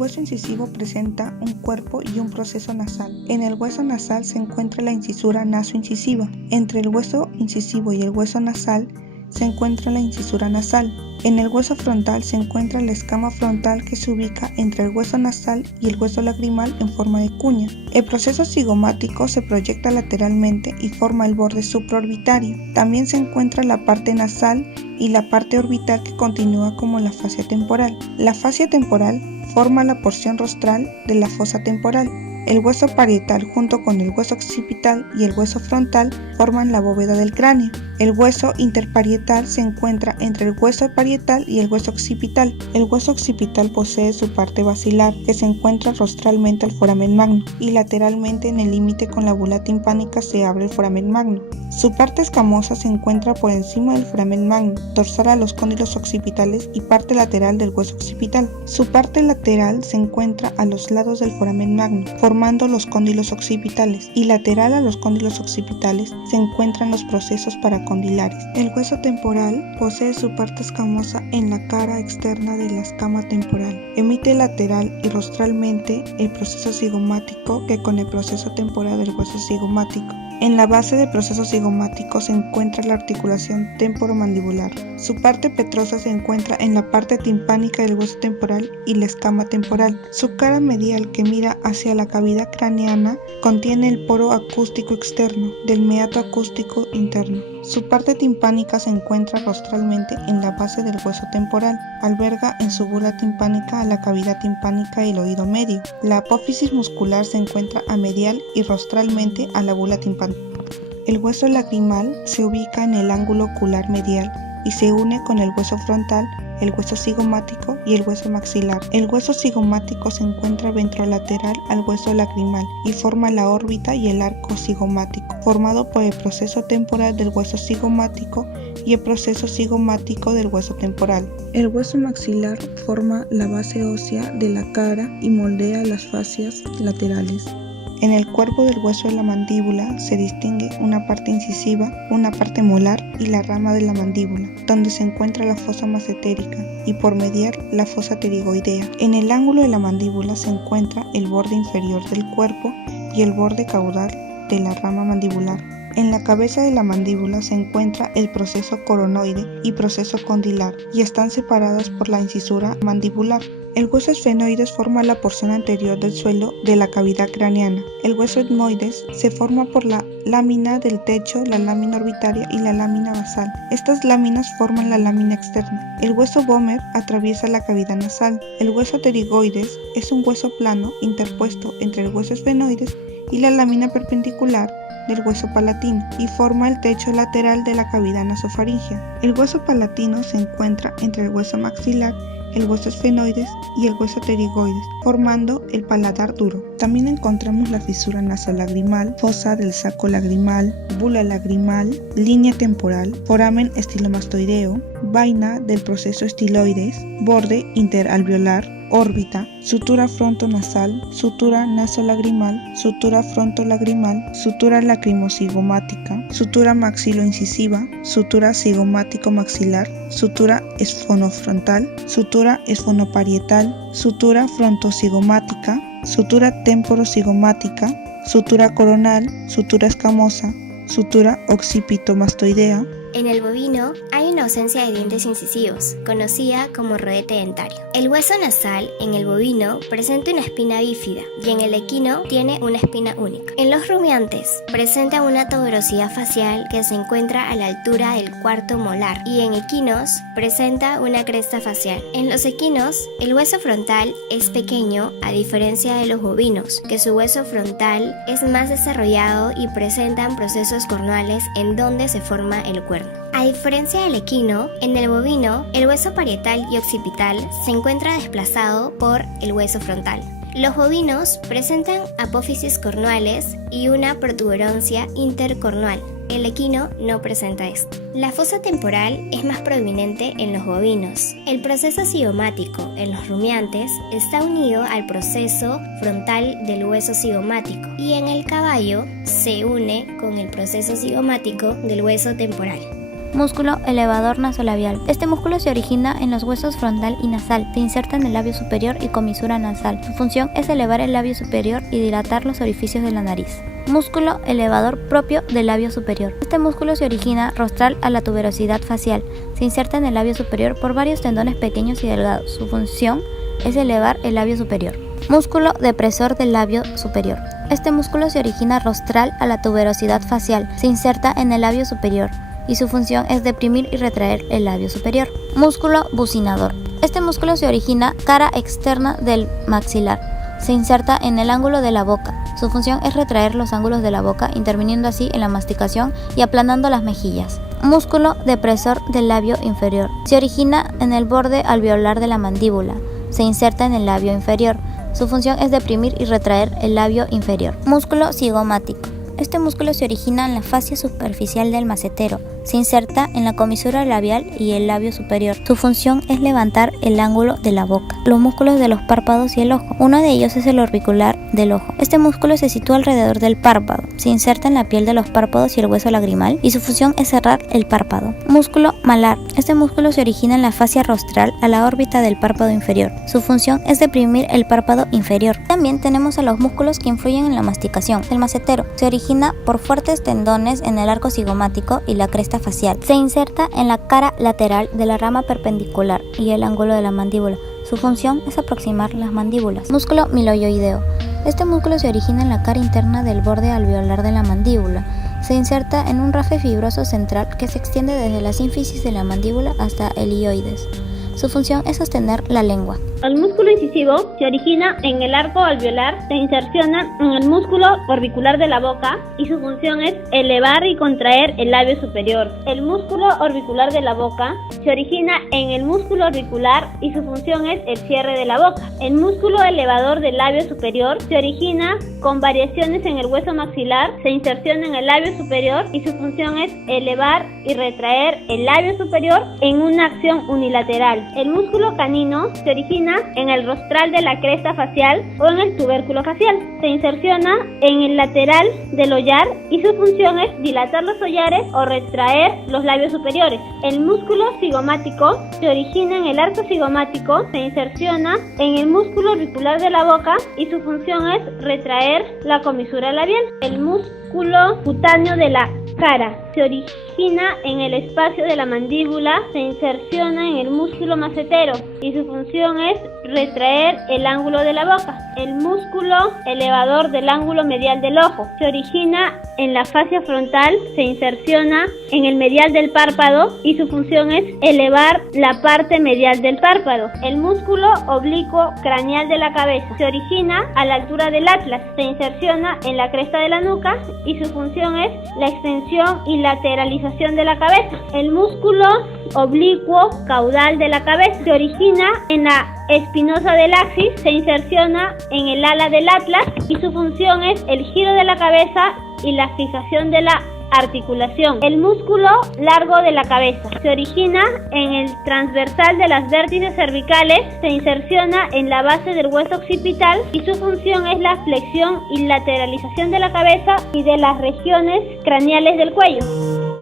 hueso incisivo presenta un cuerpo y un proceso nasal. En el hueso nasal se encuentra la incisura nasoincisiva. Entre el hueso incisivo y el hueso nasal se encuentra la incisura nasal. En el hueso frontal se encuentra la escama frontal que se ubica entre el hueso nasal y el hueso lagrimal en forma de cuña. El proceso cigomático se proyecta lateralmente y forma el borde supraorbitario. También se encuentra la parte nasal y la parte orbital que continúa como la fascia temporal. La fascia temporal forma la porción rostral de la fosa temporal. El hueso parietal junto con el hueso occipital y el hueso frontal forman la bóveda del cráneo. El hueso interparietal se encuentra entre el hueso parietal y el hueso occipital. El hueso occipital posee su parte basilar, que se encuentra rostralmente al foramen magno, y lateralmente en el límite con la bula timpánica se abre el foramen magno. Su parte escamosa se encuentra por encima del foramen magno, dorsal a los cóndilos occipitales y parte lateral del hueso occipital. Su parte lateral se encuentra a los lados del foramen magno, formando los cóndilos occipitales, y lateral a los cóndilos occipitales se encuentran los procesos paracondilares. El hueso temporal posee su parte escamosa en la cara externa de la escama temporal. Emite lateral y rostralmente el proceso cigomático que con el proceso temporal del hueso cigomático. En la base del proceso cigomático se encuentra la articulación temporomandibular. Su parte petrosa se encuentra en la parte timpánica del hueso temporal y la escama temporal. Su cara medial, que mira hacia la cavidad craneana, contiene el poro acústico externo del meato acústico interno. Su parte timpánica se encuentra rostralmente en la base del hueso temporal. Alberga en su bula timpánica a la cavidad timpánica y el oído medio. La apófisis muscular se encuentra a medial y rostralmente a la bula timpánica. El hueso lagrimal se ubica en el ángulo ocular medial y se une con el hueso frontal, el hueso cigomático y el hueso maxilar. El hueso cigomático se encuentra ventrolateral al hueso lagrimal y forma la órbita y el arco cigomático, formado por el proceso temporal del hueso cigomático y el proceso cigomático del hueso temporal. El hueso maxilar forma la base ósea de la cara y moldea las fascias laterales. En el cuerpo del hueso de la mandíbula se distingue una parte incisiva, una parte molar y la rama de la mandíbula, donde se encuentra la fosa massetérica y por mediar la fosa pterigoidea. En el ángulo de la mandíbula se encuentra el borde inferior del cuerpo y el borde caudal de la rama mandibular. En la cabeza de la mandíbula se encuentra el proceso coronoide y proceso condilar y están separados por la incisura mandibular. El hueso esfenoides forma la porción anterior del suelo de la cavidad craneana. El hueso etmoides se forma por la lámina del techo, la lámina orbitaria y la lámina basal. Estas láminas forman la lámina externa. El hueso vomer atraviesa la cavidad nasal. El hueso pterigoides es un hueso plano interpuesto entre el hueso esfenoides y la lámina perpendicular del hueso palatino y forma el techo lateral de la cavidad nasofaringea. El hueso palatino se encuentra entre el hueso maxilar, el hueso esfenoides y el hueso pterigoides, formando el paladar duro. También encontramos la fisura nasolagrimal, fosa del saco lagrimal, bula lagrimal, línea temporal, foramen estilomastoideo, vaina del proceso estiloides, borde interalveolar, órbita, sutura frontonasal, sutura nasolagrimal, sutura frontolagrimal, sutura lacrimocigomática, sutura maxiloincisiva, sutura cigomático-maxilar, sutura esfonofrontal, sutura esfonoparietal, sutura frontocigomática, sutura temporocigomática, sutura coronal, sutura escamosa, sutura occipitomastoidea. En el bovino hay una ausencia de dientes incisivos, conocida como rodete dentario. El hueso nasal en el bovino presenta una espina bífida y en el equino tiene una espina única. En los rumiantes presenta una tuberosidad facial que se encuentra a la altura del cuarto molar y en equinos presenta una cresta facial. En los equinos el hueso frontal es pequeño a diferencia de los bovinos, que su hueso frontal es más desarrollado y presentan procesos cornuales en donde se forma el cuerno. A diferencia del equino, en el bovino, el hueso parietal y occipital se encuentra desplazado por el hueso frontal. Los bovinos presentan apófisis cornuales y una protuberancia intercornual. El equino no presenta esto. La fosa temporal es más prominente en los bovinos. El proceso cigomático en los rumiantes está unido al proceso frontal del hueso cigomático y en el caballo se une con el proceso cigomático del hueso temporal. Músculo elevador nasolabial. Este músculo se origina en los huesos frontal y nasal, se inserta en el labio superior y comisura nasal. Su función es elevar el labio superior y dilatar los orificios de la nariz. Músculo elevador propio del labio superior. Este músculo se origina rostral a la tuberosidad facial, se inserta en el labio superior por varios tendones pequeños y delgados. Su función es elevar el labio superior. Músculo depresor del labio superior. Este músculo se origina rostral a la tuberosidad facial, se inserta en el labio superior y su función es deprimir y retraer el labio superior. Músculo bucinador. Este músculo se origina cara externa del maxilar, se inserta en el ángulo de la boca. Su función es retraer los ángulos de la boca, interviniendo así en la masticación y aplanando las mejillas. Músculo depresor del labio inferior. Se origina en el borde alveolar de la mandíbula, se inserta en el labio inferior. Su función es deprimir y retraer el labio inferior. Músculo cigomático. Este músculo se origina en la fascia superficial del macetero, se inserta en la comisura labial y el labio superior. Su función es levantar el ángulo de la boca. Los músculos de los párpados y el ojo. Uno de ellos es el orbicular del ojo. Este músculo se sitúa alrededor del párpado, se inserta en la piel de los párpados y el hueso lagrimal y su función es cerrar el párpado. Músculo malar. Este músculo se origina en la fascia rostral a la órbita del párpado inferior. Su función es deprimir el párpado inferior. También tenemos a los músculos que influyen en la masticación. El macetero se origina por fuertes tendones en el arco cigomático y la cresta facial. Se inserta en la cara lateral de la rama perpendicular y el ángulo de la mandíbula. Su función es aproximar las mandíbulas. Músculo miloioideo. Este músculo se origina en la cara interna del borde alveolar de la mandíbula. Se inserta en un rafe fibroso central que se extiende desde la sínfisis de la mandíbula hasta el hioides. Su función es sostener la lengua. El músculo incisivo se origina en el arco alveolar, se inserciona en el músculo orbicular de la boca y su función es elevar y contraer el labio superior. El músculo orbicular de la boca se origina en el músculo orbicular y su función es el cierre de la boca. El músculo elevador del labio superior se origina con variaciones en el hueso maxilar, se inserciona en el labio superior y su función es elevar y retraer el labio superior en una acción unilateral. El músculo canino se origina en el rostral de la cresta facial o en el tubérculo facial. Se inserciona en el lateral del hollar y su función es dilatar los hollares o retraer los labios superiores. El músculo cigomático se origina en el arco cigomático, se inserciona en el músculo orbicular de la boca y su función es retraer la comisura labial. El músculo cutáneo de la cara se origina en el espacio de la mandíbula, se inserciona en el músculo macetero y su función es retraer el ángulo de la boca. El músculo elevador del ángulo medial del ojo se origina en la fascia frontal, se inserciona en el medial del párpado y su función es elevar la parte medial del párpado. El músculo oblicuo craneal de la cabeza se origina a la altura del atlas, se inserciona en la cresta de la nuca y su función es la extensión y lateralización de la cabeza. El músculo oblicuo caudal de la cabeza se origina en la espinosa del axis, se inserciona en el ala del atlas y su función es el giro de la cabeza y la fijación de la articulación. El músculo largo de la cabeza se origina en el transversal de las vértices cervicales, se inserciona en la base del hueso occipital y su función es la flexión y lateralización de la cabeza y de las regiones craneales del cuello.